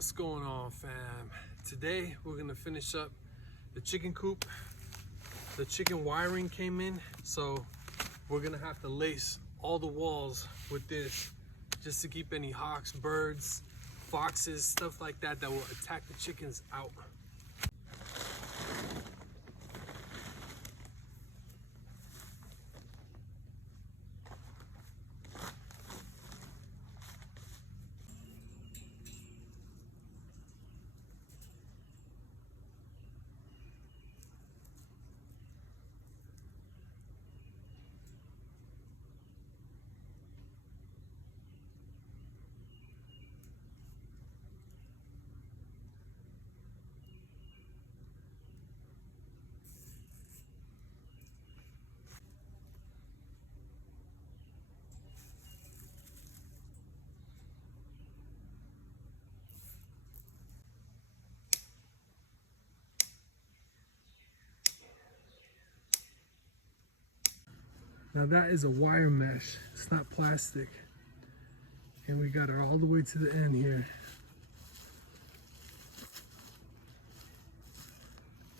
What's going on, fam? Today we're gonna finish up the chicken coop. The chicken wiring came in, so we're gonna have to lace all the walls with this just to keep any hawks, birds, foxes, stuff like that that will attack the chickens out. Now that is a wire mesh, it's not plastic. And we got it all the way to the end here.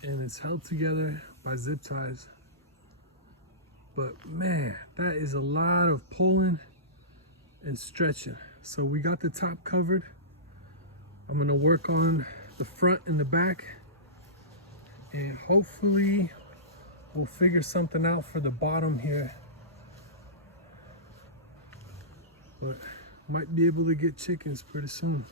And it's held together by zip ties. But man, that is a lot of pulling and stretching. So we got the top covered. I'm gonna work on the front and the back. And hopefully we'll figure something out for the bottom here. But might be able to get chickens pretty soon.